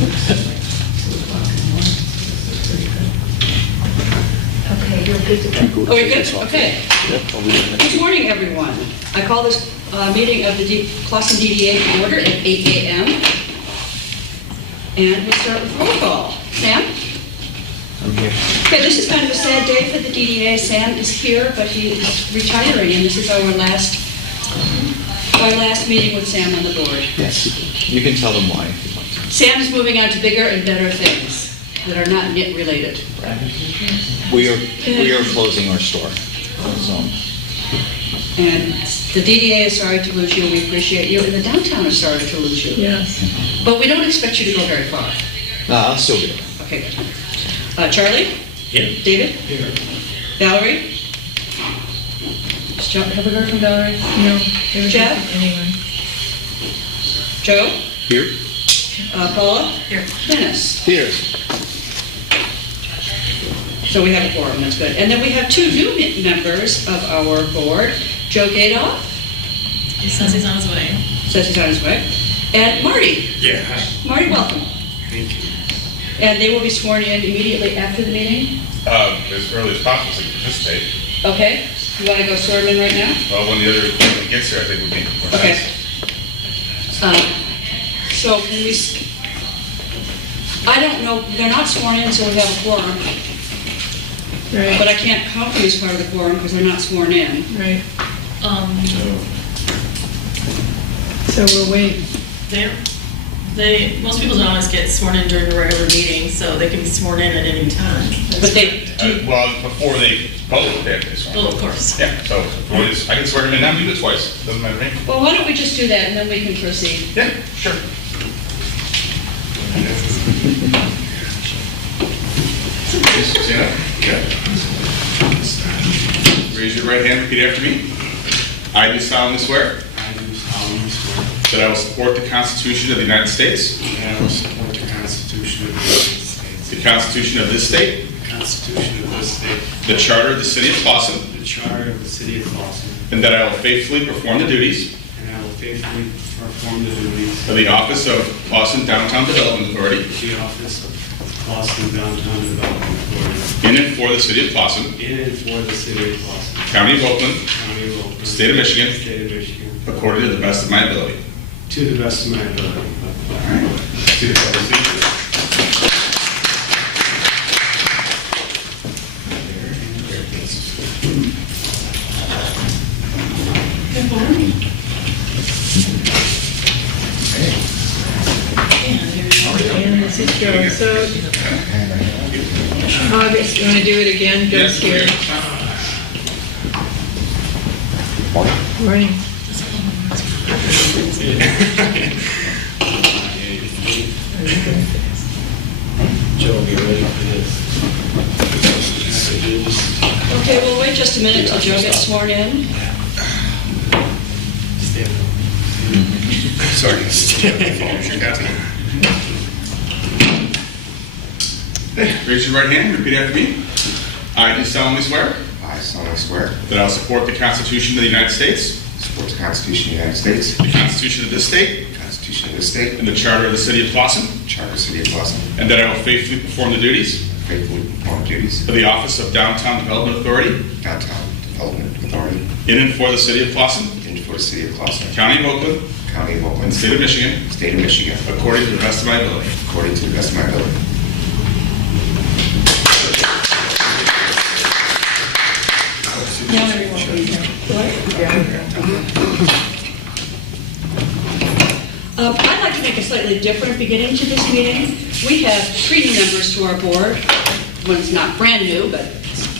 Okay, you're good to go. Oh, you're good? Okay. Good morning, everyone. I call this meeting of the Clawson DDA to order at 8 a.m. And we'll start with roll call. Sam? I'm here. Okay, this is kind of a sad day for the DDA. Sam is here, but he is retiring, and this is our last meeting with Sam on the board. Yes, you can tell them why if you'd like to. Sam is moving on to bigger and better things that are not yet related. We are closing our store. So And the DDA is sorry to lose you, and we appreciate you, and the downtown is sorry to lose you. Yes. But we don't expect you to go very far. I'll still be there. Okay, good. Charlie? Here. David? Here. Valerie? Have we heard from Valerie? No. Jeff? Anyone. Joe? Here? Paula? Here. Dennis? Here. So we have a quorum, that's good. And then we have two new members of our board. Joe Gadoff? He says he's on his way. Says he's on his way. And Marty? Yeah, hi. Marty, welcome. Thank you. And they will be sworn in immediately after the meeting? As early as possible so you can participate. Okay. You want to go swear them in right now? Well, when the other one gets here, I think would be more Okay. nice. So can we, I don't know, they're not sworn in, so we have a quorum. Right. But I can't count them as part of the quorum because they're not sworn in. Right. So we'll wait. Most people don't always get sworn in during a regular meeting, so they can be sworn in at any time. But they, Well, before they vote, they have to swear. Well, of course. Yeah, so I can swear him in now, you do it twice, doesn't matter to me. well, why don't we just do that and then we can proceed? Yeah, sure. Stand up. Yeah. Raise your right hand, repeat after me. I do solemnly swear I do solemnly swear that I will support the Constitution of the United States, that I will support the Constitution of the United States, the Constitution of this state, the Constitution of this state, the Charter of the City of Clawson, the Charter of the City of Clawson, and that I will faithfully perform the duties and I will faithfully perform the duties of the office of Clawson Downtown Development Authority of the office of Clawson Downtown Development Authority in and for the City of Clawson, in and for the City of Clawson, County of Oakland, County of Oakland, State of Michigan, State of Michigan, according to the best of my ability. to the best of my ability. All right. Let's do the procedure. And this is Joe. So, August, you want to do it again? Joe's here. Morning. Joe, get ready for this. Okay, we'll wait just a minute till Joe gets sworn in. Stand up. Sorry. Raise your right hand, repeat after me. I do solemnly swear I solemnly swear that I will support the Constitution of the United States, to support the Constitution of the United States, the Constitution of this state, the Constitution of this state, and the Charter of the City of Clawson, Charter of the City of Clawson, and that I will faithfully perform the duties faithfully perform the duties of the office of Downtown Development Authority of Downtown Development Authority in and for the City of Clawson, in and for the City of Clawson, County of Oakland, County of and Oakland, State of Michigan, State of Michigan, according to the best of my ability. according to the best of my ability. Now everyone can hear. I'd like to make a slightly different beginning to this meeting. We have 3 new members to our board. One's not brand new, but,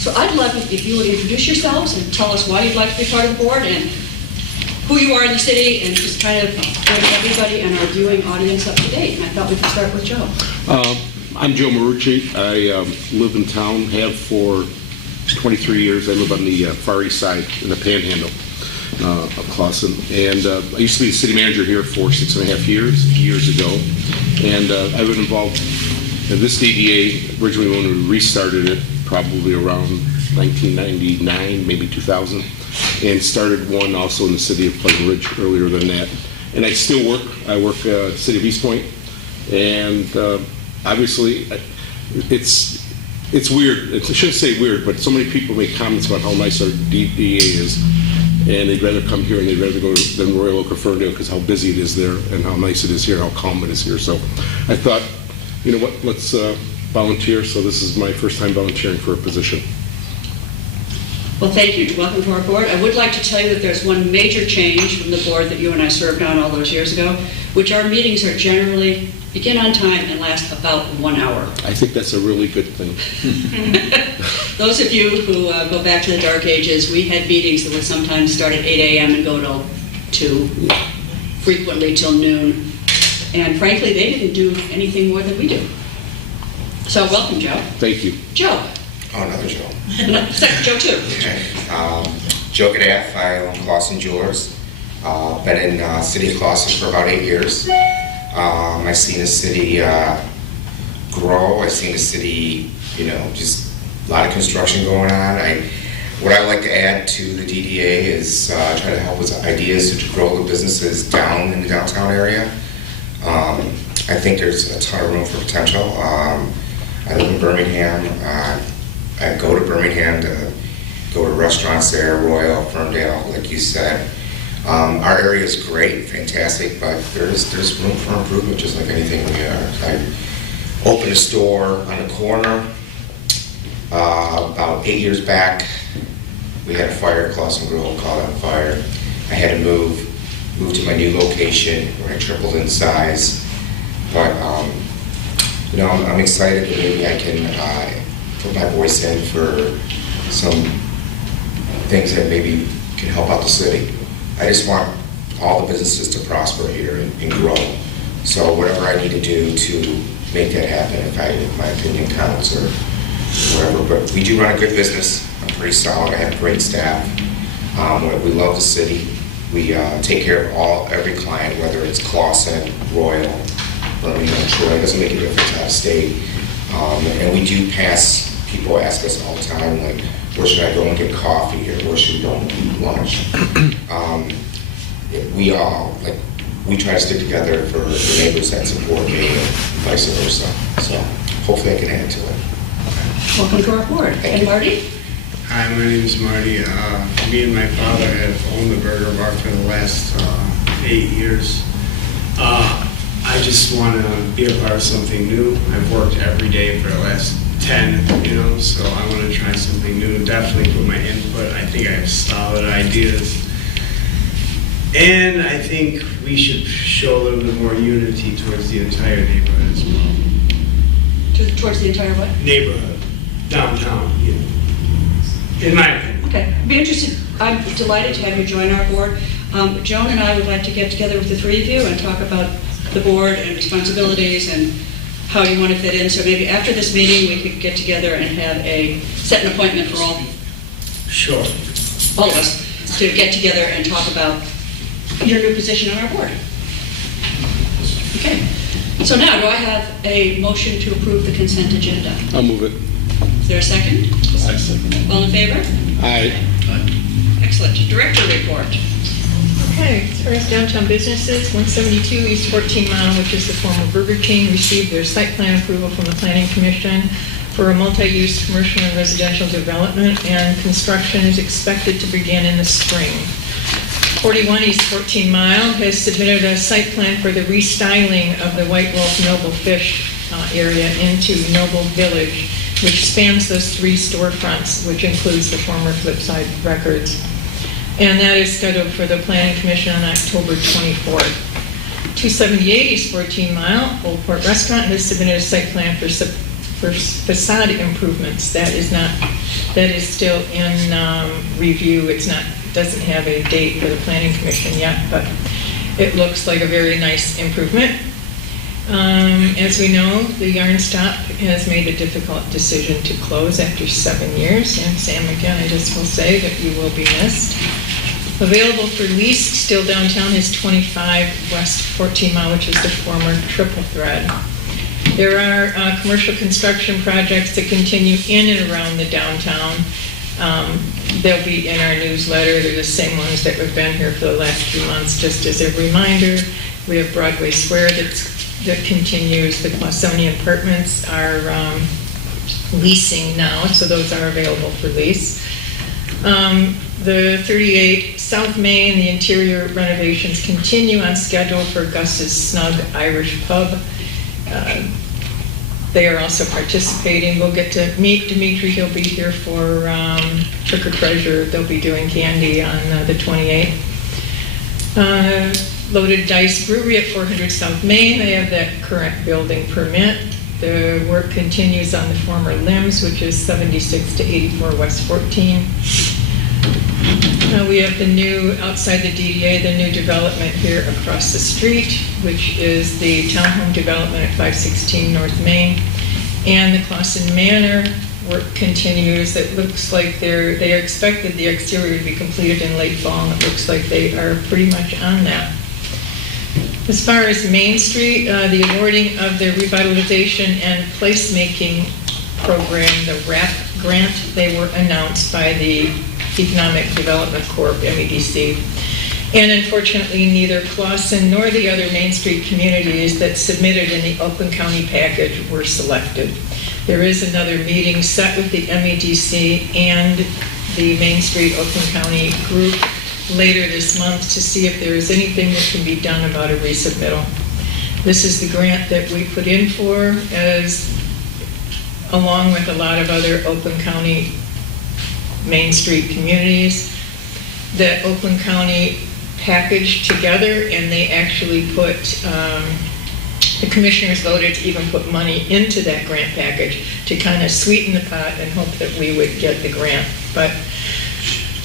so I'd love if you would introduce yourselves and tell us why you'd like to be part of the board and who you are in the city, and just kind of bring everybody and our viewing audience up to date. And I thought we could start with Joe. I'm Joe Marucci. I live in town, have for 23 years. I live on the Far East Side in the Panhandle of Clawson. And I used to be the city manager here for 6.5 years ago. And I've been involved in this DDA originally when we restarted it, probably around 1999, maybe 2000. And started one also in the city of Pleasant Ridge earlier than that. And I still work. I work City of East Point. And obviously, it's weird. I shouldn't say weird, but so many people make comments about how nice our DDA is, and they'd rather come here and they'd rather go than Royal Oak or Ferndale because how busy it is there and how nice it is here, how calm it is here. So I thought, you know what, let's volunteer. So this is my first time volunteering for a position. Well, thank you. Welcome to our board. I would like to tell you that there's one major change from the board that you and I served on all those years ago, which our meetings are generally begin on time and last about 1 hour. I think that's a really good thing. Those of you who go back to the dark ages, we had meetings that would sometimes start at 8 a.m. and go till 2, frequently till noon. And frankly, they didn't do anything more than we do. So welcome, Joe. Thank you. Joe. Oh, another Joe. Second, Joe, too. Okay. Joe Gaddaff, I own Clausen Jewelers. Been in City of Clausen for about 8 years. I've seen the city grow. I've seen the city, just a lot of construction going on. What I would like to add to the DDA is try to help with ideas to grow the businesses down in the downtown area. I think there's a ton of room for potential. I live in Birmingham. I go to Birmingham to go to restaurants there, Royal, Ferndale, like you said. Our area is great, fantastic, but there's room for improvement, just like anything we are. I opened a store on the corner about 8 years back. We had a fire, Clausen Grill caught on fire. I had to move to my new location where I tripled in size. But I'm excited that maybe I can put my voice in for some things that maybe can help out the city. I just want all the businesses to prosper here and grow. So whatever I need to do to make that happen, if my opinion counts or whatever. But we do run a good business. I'm pretty solid. I have great staff. We love the city. We take care of every client, whether it's Clausen, Royal, Birmingham, Troy. It doesn't make a difference out of state. And we do pass. People ask us all the time, like, where should I go and get coffee, or where should we go and eat lunch? We try to stick together for the neighbors that support me and vice versa. So hopefully I can add to it. Welcome to our board. And Marty? Hi, my name is Marty. Me and my father have owned the burger bar for the last 8 years. I just want to be a part of something new. I've worked every day for the last 10, so I want to try something new. Definitely put my input. I think I have solid ideas. And I think we should show a little bit more unity towards the entire neighborhood as well. Towards the entire what? Neighborhood, downtown, in my opinion. Okay, I'd be interested. I'm delighted to have you join our board. Joan and I would like to get together with the three of you and talk about the board and responsibilities and how you want to fit in. So maybe after this meeting, we could get together and set an appointment for all of us to get together and talk about your new position on our board. Okay. So now, do I have a motion to approve the consent agenda? I'll move it. Is there a second? Second. All in favor? Aye. Excellent. Director report. Okay, as far as downtown businesses, 172 East 14 Mile, which is the former Burger King, received their site plan approval from the Planning Commission for a multi-use commercial and residential development, and construction is expected to begin in the spring. 41 East 14 Mile has submitted a site plan for the restyling of the White Wolf Noble Fish area into Noble Village, which spans those 3 storefronts, which includes the former Flipside Records. And that is scheduled for the Planning Commission on October 24th. 278 East 14 Mile, Old Port Restaurant has submitted a site plan for facade improvements. That is still in review. Doesn't have a date for the Planning Commission yet, but it looks like a very nice improvement. As we know, the Yarn Stop has made a difficult decision to close after 7 years, and Sam, again, I just will say that you will be missed. Available for lease still downtown is 25 West 14 Mile, which is the former Triple Thread. There are commercial construction projects that continue in and around the downtown. They'll be in our newsletter. They're the same ones that have been here for the last few months. Just as a reminder, we have Broadway Square that's that continues. The Clausonian apartments are leasing now, so those are available for lease. The 38 South Main, the interior renovations continue on schedule for Gus's Snug Irish Pub. They are also participating. We'll get to meet Dimitri. He'll be here for Trick or Treasure. They'll be doing candy on the 28th. Loaded Dice Brewery at 400 South Main. They have that current building permit. The work continues on the former Limbs, which is 76 to 84 West 14. We have the new, outside the DDA, the new development here across the street, which is the townhome development at 516 North Main. And the Clausen Manor work continues. It looks like they are expected the exterior to be completed in late fall, and it looks like they are pretty much on that. As far as Main Street, the awarding of the revitalization and placemaking program, the RAP grant, they were announced by the Economic Development Corp, MEDC. And unfortunately, neither Clausen nor the other Main Street communities that submitted in the Oakland County package were selected. There is another meeting set with the MEDC and the Main Street Oakland County group later this month to see if there is anything that can be done about a resubmittal. This is the grant that we put in for, along with a lot of other Oakland County Main Street communities, that Oakland County packaged together, and they actually put, the commissioners voted to even put money into that grant package to kind of sweeten the pot and hope that we would get the grant. But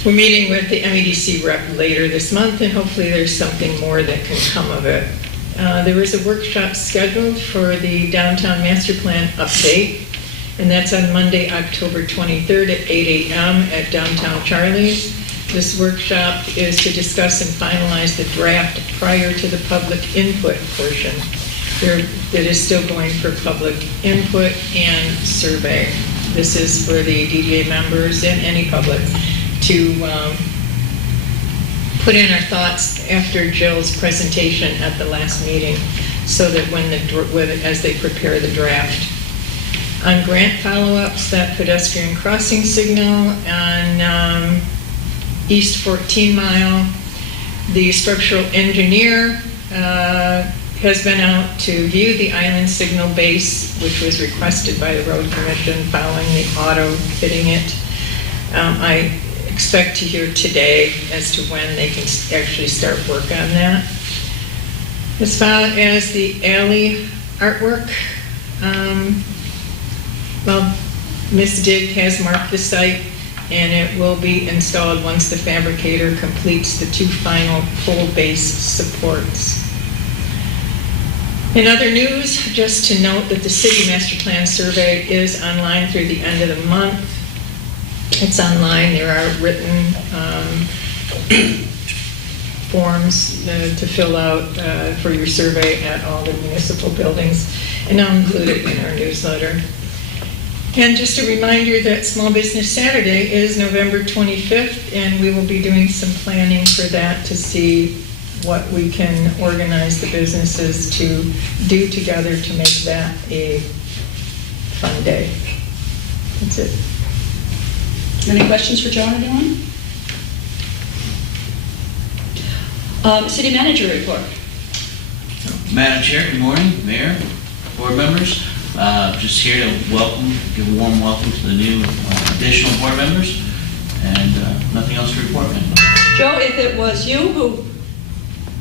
we're meeting with the MEDC rep later this month, and hopefully there's something more that can come of it. There is a workshop scheduled for the downtown master plan update, and that's on Monday, October 23rd at 8 a.m. at Downtown Charlie's. This workshop is to discuss and finalize the draft prior to the public input portion. It is still going for public input and survey. This is for the DDA members and any public to put in our thoughts after Jill's presentation at the last meeting, so that as they prepare the draft. On grant follow-ups, that pedestrian crossing signal on East 14 Mile, the structural engineer has been out to view the island signal base, which was requested by the road commission following the auto hitting it. I expect to hear today as to when they can actually start work on that. As far as the alley artwork, Ms. Dig has marked the site, and it will be installed once the fabricator completes the 2 final pole base supports. In other news, just to note that the city master plan survey is online through the end of the month. It's online. There are written forms to fill out for your survey at all the municipal buildings, and I'll include it in our newsletter. And just a reminder that Small Business Saturday is November 25th, and we will be doing some planning for that to see what we can organize the businesses to do together to make that a fun day. That's it. Any questions for Joan, anyone? City manager report. Madam Chair, good morning, Mayor, board members. Just here to give a warm welcome to the new additional board members, and nothing else to report, ma'am. Joe, if it was you who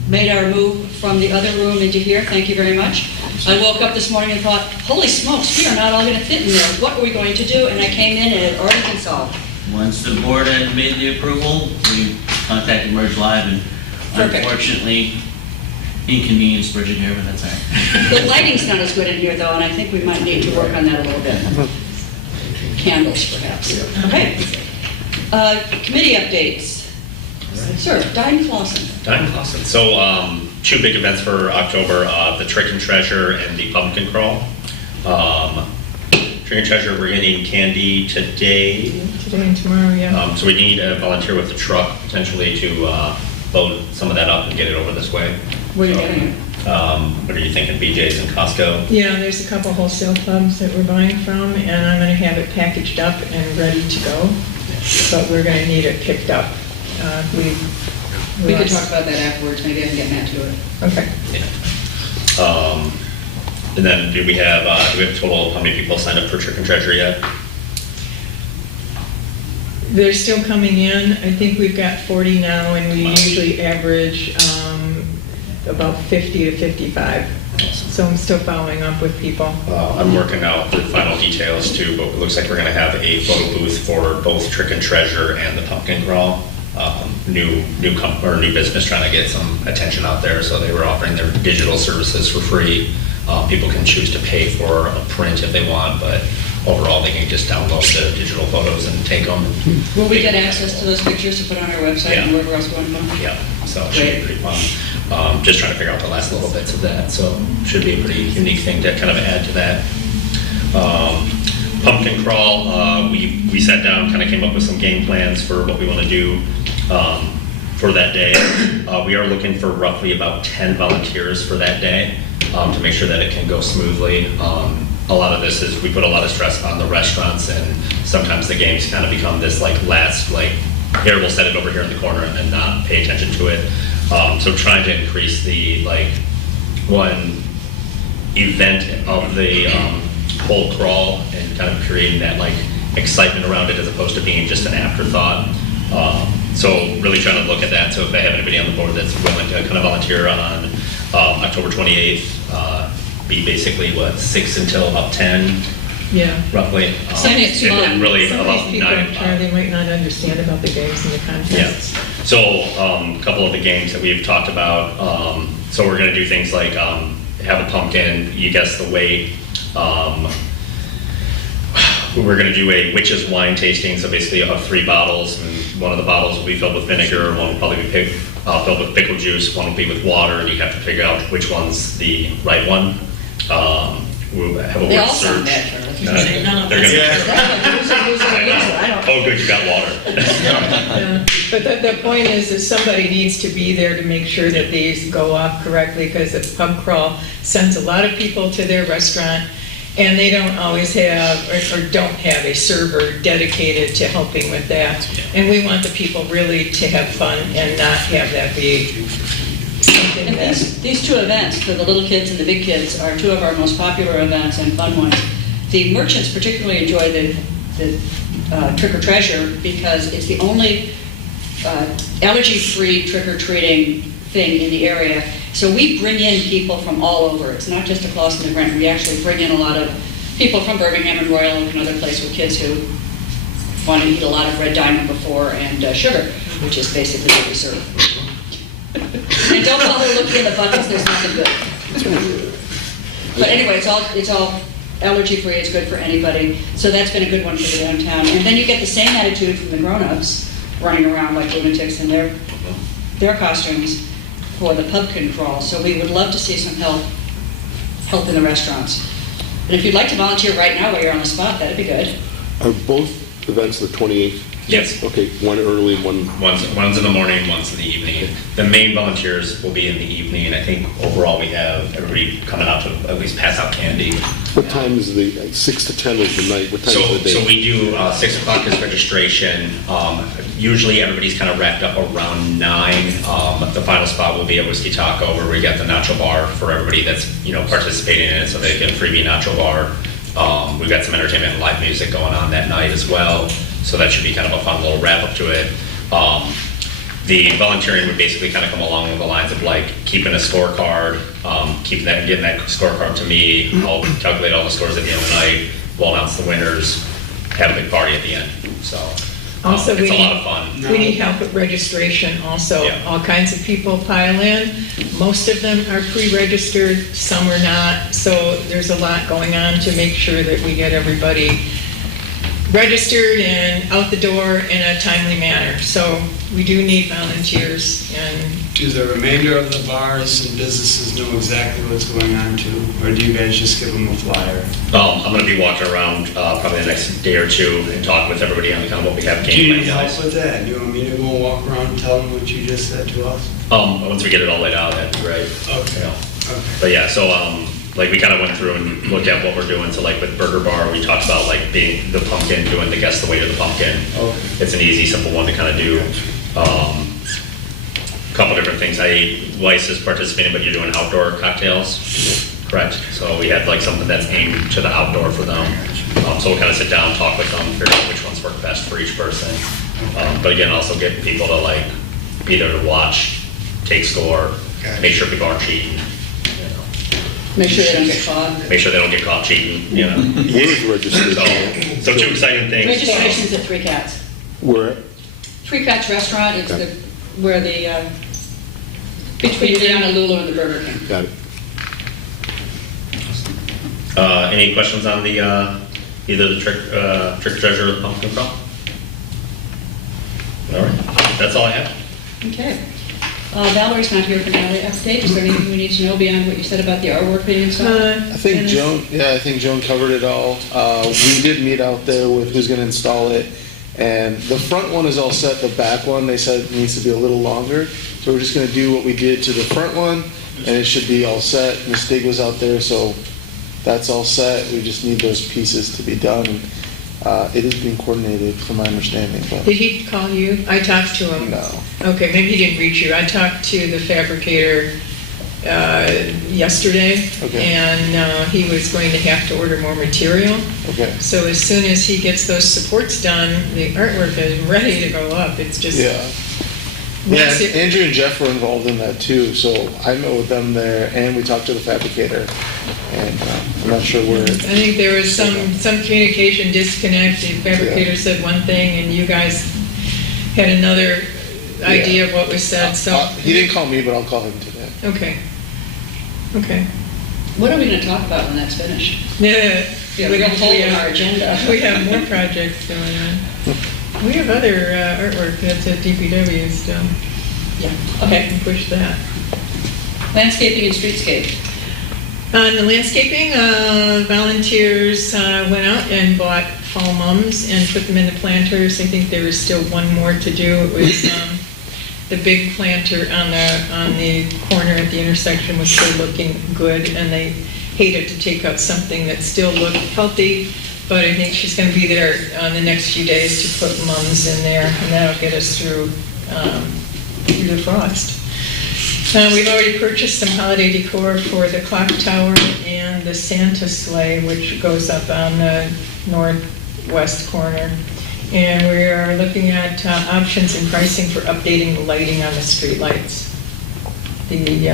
made our move from the other room into here, thank you very much. I woke up this morning and thought, holy smokes, we are not all going to fit in there. What are we going to do? And I came in and it had already been solved. Once the board had made the approval, we contacted Merge Live, and Perfect. Unfortunately inconvenienced Bridget here, but that's all right. The lighting's not as good in here, though, and I think we might need to work on that a little bit. Candles, perhaps. Okay. Committee updates. Sir, Diane Clausen. Diane Clausen. So, 2 big events for October, the Trick and Treasure and the Pumpkin Crawl. Trick and Treasure, we're getting candy today. Today and tomorrow, yeah. So we need a volunteer with the truck, potentially, to load some of that up and get it over this way. Where are you getting it? What are you thinking, BJ's and Costco? Yeah, there's a couple wholesale clubs that we're buying from, and I'm gonna have it packaged up and ready to go. But we're gonna need it picked up. We could talk about that afterwards, maybe I can get Matt to it. Okay. Yeah. And then do we have a total, how many people signed up for Trick and Treasure yet? They're still coming in. I think we've got 40 now, and we usually average about 50 to 55. So I'm still following up with people. I'm working out the final details too, but it looks like we're gonna have a photo booth for both Trick and Treasure and the Pumpkin Crawl. New business trying to get some attention out there, so they were offering their digital services for free. People can choose to pay for a print if they want, but overall they can just download the digital photos and take them. Will we get access to those pictures to put on our website and Yeah. wherever else we want to put them? Yeah, so it should be pretty fun. Just trying to figure out the last little bits of that, so should be a pretty unique thing to kind of add to that. Pumpkin Crawl, we sat down, kind of came up with some game plans for what we want to do for that day. We are looking for roughly about 10 volunteers for that day to make sure that it can go smoothly. A lot of this is, we put a lot of stress on the restaurants, and sometimes the games kind of become this last, here, we'll set it over here in the corner and then not pay attention to it. So trying to increase the one event of the whole crawl and kind of creating that excitement around it as opposed to being just an afterthought. So really trying to look at that. So if I have anybody on the board that's willing to kind of volunteer on October 28th, be basically 6 until about 10. Yeah. Roughly. And really Some of about these people, 9 o'clock. they might not understand about the games and the contests. Yeah. So a couple of the games that we've talked about, so we're going to do things like have a pumpkin, you guess the weight. We're going to do a witch's wine tasting, so basically you'll have 3 bottles, and one of the bottles will be filled with vinegar, one will probably be filled with pickle juice, one will be with water, and you have to figure out which one's the right one. We'll have a They word all sound search. bad, Charlie. They're gonna- Oh, good, you got water. Yeah. But the point is that somebody needs to be there to make sure that these go off correctly, because the pub crawl sends a lot of people to their restaurant, and they don't always have, or don't have a server dedicated to helping with that. And we want the people really to have fun and not have that be something And that... these 2 events, for the little kids and the big kids, are 2 of our most popular events and fun ones. The merchants particularly enjoy the Trick or Treasure because it's the only allergy-free trick-or-treating thing in the area. So we bring in people from all over. It's not just a Clausen and Brent. We actually bring in a lot of people from Birmingham and Royal and other places with kids who want to eat a lot of Red Diamond before and sugar, which is basically what we serve. And don't bother looking in the buckets, there's nothing good. But anyway, it's all allergy-free, it's good for anybody. So that's been a good one for the downtown. And then you get the same attitude from the grown-ups running around like lunatics in their costumes for the pumpkin crawl. So we would love to see some help in the restaurants. And if you'd like to volunteer right now while you're on the spot, that'd be good. Are both events the 28th? Yes. Okay, one early, one... One's in the morning, one's in the evening. The main volunteers will be in the evening. I think overall we have everybody coming out to at least pass out candy. What time is the, 6 to 10 is the night, what time is the day? So we do 6 o'clock is registration. Usually everybody's kind of wrapped up around 9. The final spot will be at Whiskey Taco, where we got the nacho bar for everybody that's participating in it, so they get a freebie nacho bar. We've got some entertainment and live music going on that night as well. So that should be kind of a fun little wrap up to it. The volunteering would basically kind of come along the lines of keeping a scorecard, getting that scorecard to me. I'll calculate all the scores at the end of the night. We'll announce the winners, have a big party at the end. So Also, it's a lot of fun. We need help with registration also. Yeah. All kinds of people pile in. Most of them are pre-registered, some are not. So there's a lot going on to make sure that we get everybody registered and out the door in a timely manner. So we do need volunteers. And Do the remainder of the bars and businesses know exactly what's going on too? Or do you guys just give them a flyer? I'm going to be walking around probably the next day or two and talk with everybody on kind of what we have Do you game need help plans. with that? Do you want me to go walk around and tell them what you just said to us? Once we get it all laid out, that'd be great. Okay. Yeah. But yeah, so, like, we kind of went through and looked at what we're doing. So like with Burger Bar, we talked about like being the pumpkin, doing the guess the weight of the pumpkin. Okay. It's an easy, simple one to kind of do. Couple different things. Weiss is participating, but you're doing outdoor cocktails, correct? So we had like something that's aimed to the outdoor for them. So we'll kind of sit down, talk with them, figure out which ones work best for each person. But again, also get people to like be there to watch, take score, make sure people aren't cheating. You know. Make sure they don't get caught. Make sure they don't get caught cheating, you know. Where's registration? So two exciting things. Registration's at Three Cats. Where? Three Cats Restaurant, it's where the, between the Honolulu and the Burger King. Got it. Any questions on the, either the trick treasure or the pumpkin crawl? All right, that's all I have. Okay. Valerie's not here for the update. Is there anything we need to know beyond what you said about the artwork meeting and stuff? I think Joan covered it all. We did meet out there with who's gonna install it, and the front one is all set, the back one, they said needs to be a little longer. So we're just gonna do what we did to the front one, and it should be all set. Ms. Dig was out there, so that's all set. We just need those pieces to be done. It is being coordinated, from my understanding, but Did he call you? I talked to him. no. Okay, maybe he didn't reach you. I talked to the fabricator yesterday, Okay. and he was going to have to order more material. Okay. So as soon as he gets those supports done, the artwork is ready to go up. It's just... Yeah. Yeah, Andrew and Jeff were involved in that too, so I met with them there, and we talked to the fabricator, and I'm not sure where. I think there was some communication disconnect. The fabricator said one thing, and you guys had another idea of what was said, so... He didn't call me, but I'll call him today. Okay. Okay. What are we going to talk about when that's finished? Yeah. We have a real hole in our agenda. We have more projects going on. We have other artwork that's at DPW still. Yeah, I okay. can push that. Landscaping and streetscape. On the landscaping, volunteers went out and bought fall mums and put them in the planters. I think there was still one more to do. It was the big planter on the corner at the intersection was still looking good, and they hated to take out something that still looked healthy. But I think she's going to be there the next few days to put mums in there, and that'll get us through the frost. We've already purchased some holiday decor for the clock tower and the Santa sleigh, which goes up on the northwest corner. And we are looking at options and pricing for updating the lighting on the streetlights. The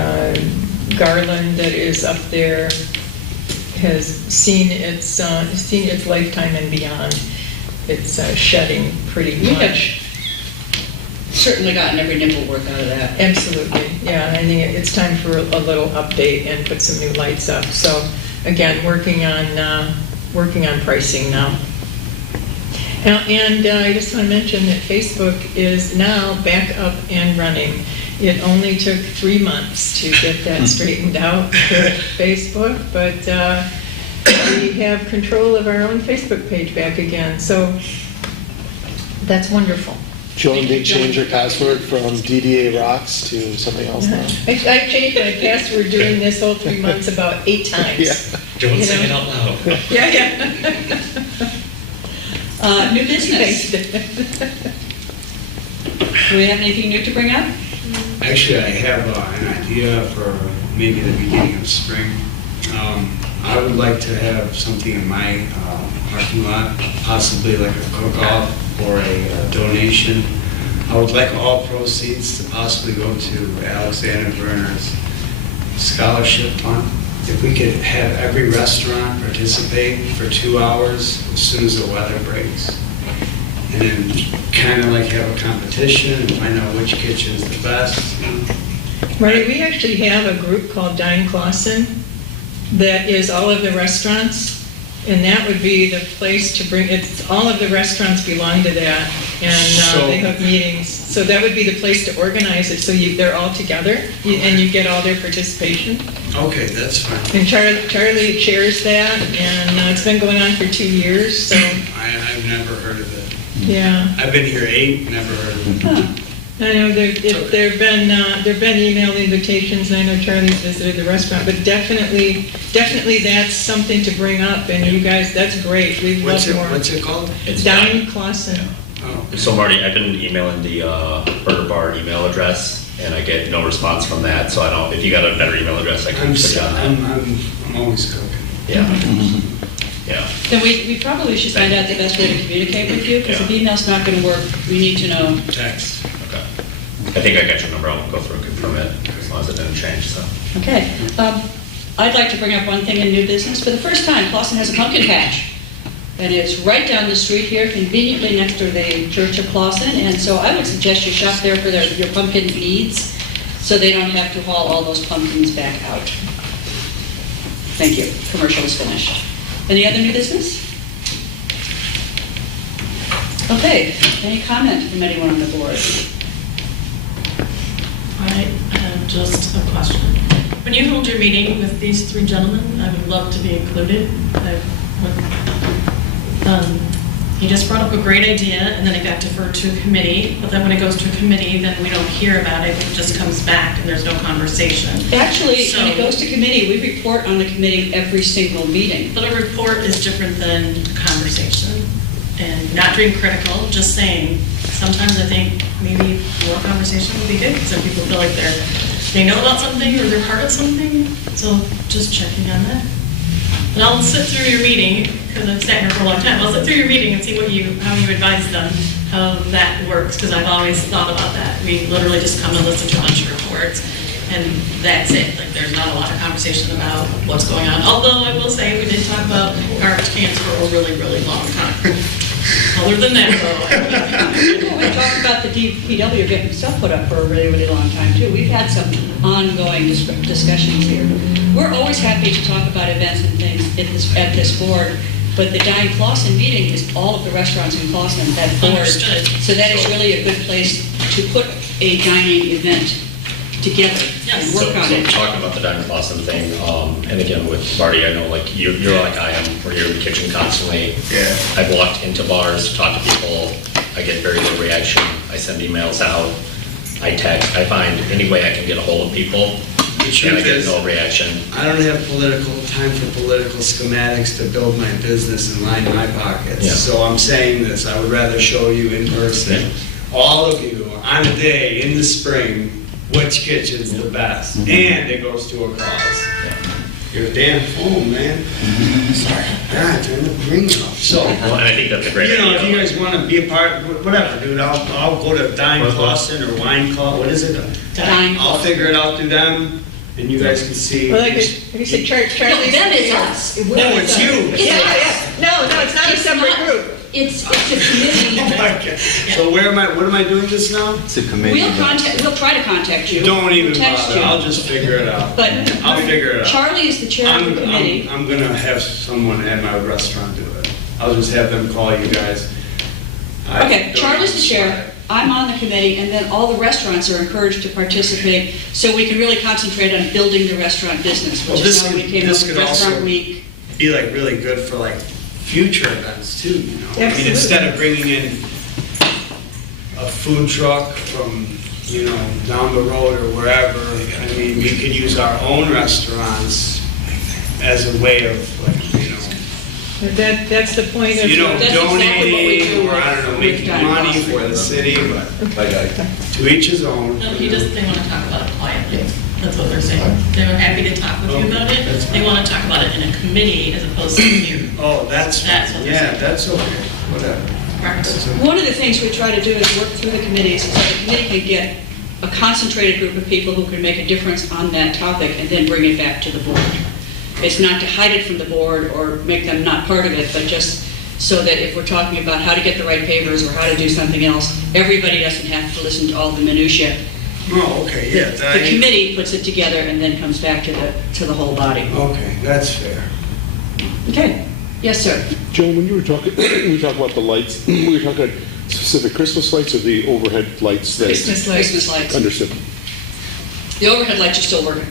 garland that is up there has seen its lifetime and beyond. It's shedding pretty We have much. certainly gotten every nickel worth out of that. Absolutely, yeah. I think it's time for a little update and put some new lights up. So again, working on pricing now. And I just want to mention that Facebook is now back up and running. It only took 3 months to get that straightened out with Facebook, but we have control of our own Facebook page back again, so that's wonderful. Joan did change her password from DDA Rocks to something else now. I changed my password during this whole 3 months about 8 times. Yeah. Don't say it out loud. Yeah. New business. Do we have anything new to bring up? Actually, I have an idea for maybe the beginning of spring. I would like to have something in my parking lot, possibly like a cook-off or a donation. I would like all proceeds to possibly go to Alexander Verner's scholarship fund. If we could have every restaurant participate for 2 hours as soon as the weather breaks. And then kind of like have a competition and find out which kitchen's the best. Right, we actually have a group called Dine Clausen that is all of the restaurants, and that would be the place to bring, all of the restaurants belong to that, and they have meetings. So that would be the place to organize it, so they're all together, and you get all their participation. Okay, that's fine. And Charlie chairs that, and it's been going on for 2 years, so, I've never heard of it. yeah. I've been here 8, never heard of it. I know there've been email invitations, and I know Charlie's visited the restaurant, but definitely that's something to bring up, and you guys, that's great. We'd love more. What's it called? It's Dine Clausen. Oh. So Marty, I've been emailing the Burger Bar email address, and I get no response from that, so I don't, if you got a better email address, I can put you on that. I'm always cooking. Yeah. Yeah. Then we probably should find out the best way to communicate with you, because if email's not going to work, we need to know. Text. Okay. I think I got your number. I'll go through and confirm it, as long as it didn't change, so. Okay. I'd like to bring up one thing in new business. For the first time, Clausen has a pumpkin patch. And it's right down the street here, conveniently next to the Church of Clausen. And so I would suggest you shop there for your pumpkin needs, so they don't have to haul all those pumpkins back out. Thank you. Commercial is finished. Any other new business? Okay. Any comment from anyone on the board? I have just a question. When you hold your meeting with these three gentlemen, I would love to be included. He just brought up a great idea, and then it got deferred to a committee, but then when it goes to a committee, then we don't hear about it, it just comes back, and there's no conversation. Actually, So- when it goes to committee, we report on the committee every single meeting. But a report is different than a conversation. And not being critical, just saying, sometimes I think maybe more conversation would be good, because then people feel like they know about something or they're part of something. So just checking on that. And I'll sit through your meeting, because I've sat here for a long time. I'll sit through your meeting and see how you advise them, how that works, because I've always thought about that. We literally just come and listen to a bunch of reports, and that's it. Like, there's not a lot of conversation about what's going on. Although I will say, we did talk about garbage cans for a really, really long time. Other than that, though, We talked about the DPW getting stuff put up for a really, really long time, too. We've had some ongoing discussions here. We're always happy to talk about events and things at this board, but the Dine Clausen meeting is all of the restaurants in Clausen, that board. Understood. So that is really a good place to put a dining event together and Yes. work on So it. talking about the Dine Clausen thing, and again with Marty, I know like you're like I am, we're here in the kitchen constantly. Yeah. I've walked into bars, talked to people, I get very little reaction, I send emails out, I text, I find any way I can get a hold of people, The and I truth get is, no reaction. I don't have time for political schematics to build my business and line my pockets. Yeah. So I'm saying this, I would rather show you in person, all of you, on a day in the spring, which kitchen's the best. And it goes to a cause. You're a damn fool, man. Sorry. God, turn the ring off. So, Well, and I think that's a great you know, if idea. you guys want to be a part, whatever, dude, I'll go to Dine Clausen or Wine Clausen, what is it? Dine I'll figure it out through them, and you guys can see. Well, like I said, Charlie's. No, them is us. No, it's you. Yeah. No, it's not a It's separate not- group. It's a committee. Oh my God. So what am I doing this now? It's a committee. We'll try to contact you. Don't even We'll text bother, you. I'll just figure it out. But I'll figure it out. Charlie is the chair of the committee. I'm gonna have someone at my restaurant do it. I'll just have them call you guys. I Okay, don't- Charlie's the chair, I'm on the committee, and then all the restaurants are encouraged to participate, so we can really concentrate on building the restaurant business, Well, which this is how we could- came this up with could also- Restaurant Week. Be like really good for like future events too, you know? I mean, Absolutely. instead of bringing in a food truck from, down the road or wherever, I mean, we could use our own restaurants as a way of like, That's the point of. That's exactly what we donating do or I don't know, with making Dine money Clausen. for the city, but to each his own. no, they want to talk about it quietly. That's what they're saying. They're happy to talk with you about it. They want to talk about it in a committee as opposed to here. Oh, that's That's what they're yeah, saying. that's okay, whatever. Correct. One of the things we try to do is work through the committees, so the committee can get a concentrated group of people who can make a difference on that topic and then bring it back to the board. It's not to hide it from the board or make them not part of it, but just so that if we're talking about how to get the right pavers or how to do something else, everybody doesn't have to listen to all the minutia. Oh, okay, yeah. The committee puts it together and then comes back to the whole body. Okay, that's fair. Okay. Yes, sir. Joe, when you were talking, we talked about the lights, we were talking specific Christmas lights or the overhead lights that? Christmas lights. Christmas lights. Understood. The overhead lights are still working.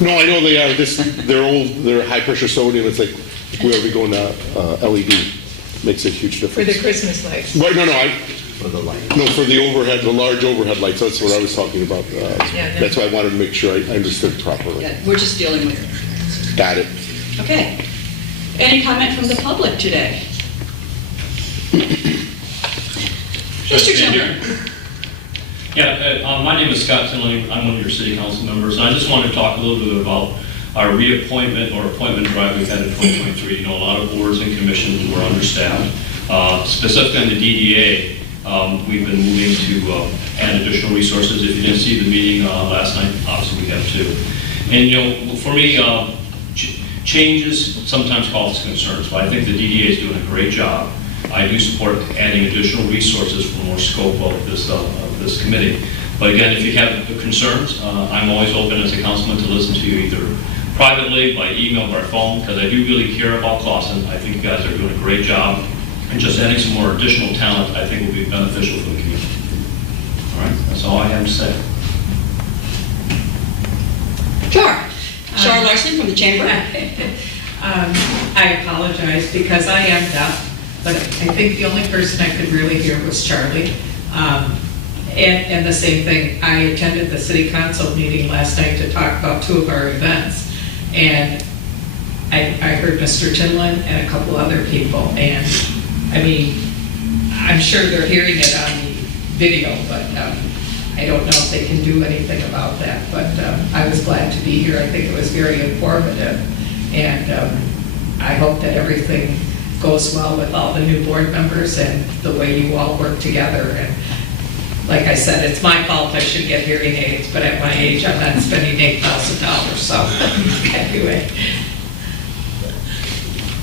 No, I know they are, they're old, they're high pressure sodium, it's like, wherever we go into LED, makes a huge For difference. the Christmas lights. Right, no, For the light. No, for the overhead, the large overhead lights, that's what I was talking about. Yeah, That's why I wanted to make sure I understood properly. Yeah, we're just dealing with it. Got it. Okay. Any comment from the public today? Mr. Tillman? Yeah, my name is Scott Tinley. I'm one of your city council members. And I just want to talk a little bit about our reappointment or appointment drive we've had in 2023. You know, a lot of boards and commissions were understaffed. Specifically on the DDA, we've been moving to add additional resources. If you didn't see the meeting last night, obviously we have too. And, you know, for me, changes sometimes cause concerns, but I think the DDA is doing a great job. I do support adding additional resources for more scope of this committee. But again, if you have concerns, I'm always open as a councilman to listen to you either privately, by email, by phone, because I do really care about Clausen. I think you guys are doing a great job. And just adding some more additional talent, I think, will be beneficial for the community. All right, that's all I have to say. Char Larson from the Chamber. I apologize because I am deaf, but I think the only person I could really hear was Charlie. And the same thing, I attended the city council meeting last night to talk about 2 of our events. And I heard Mr. Tinlin and a couple other people. And I mean, I'm sure they're hearing it on the video, but I don't know if they can do anything about that. But I was glad to be here. I think it was very informative. And I hope that everything goes well with all the new board members and the way you all work together. And like I said, it's my fault I should get hearing aids, but at my age, I'm not spending $8,000, so anyway.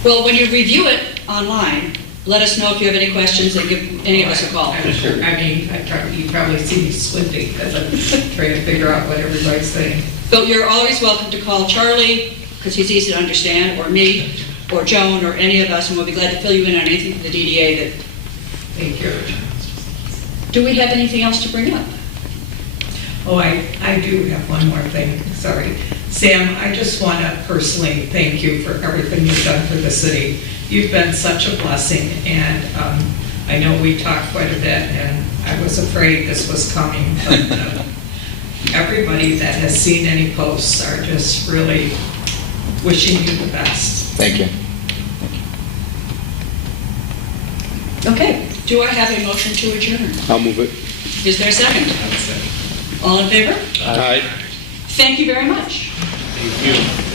Well, when you review it online, let us know if you have any questions and give any of us a call. I'm sure, I mean, you probably see me squinting because I'm trying to figure out what everybody's saying. But you're always welcome to call Charlie, because he's easy to understand, or me, or Joan, or any of us, and we'll be glad to fill you in on anything from the DDA that... Thank you. Do we have anything else to bring up? Oh, I do have one more thing, sorry. Sam, I just want to personally thank you for everything you've done for the city. You've been such a blessing, and I know we talked quite a bit, and I was afraid this was coming, but everybody that has seen any posts are just really wishing you the best. Thank you. Okay, do I have a motion to adjourn? I'll move it. Is there a second? All in favor? Aye. Thank you very much. Thank you.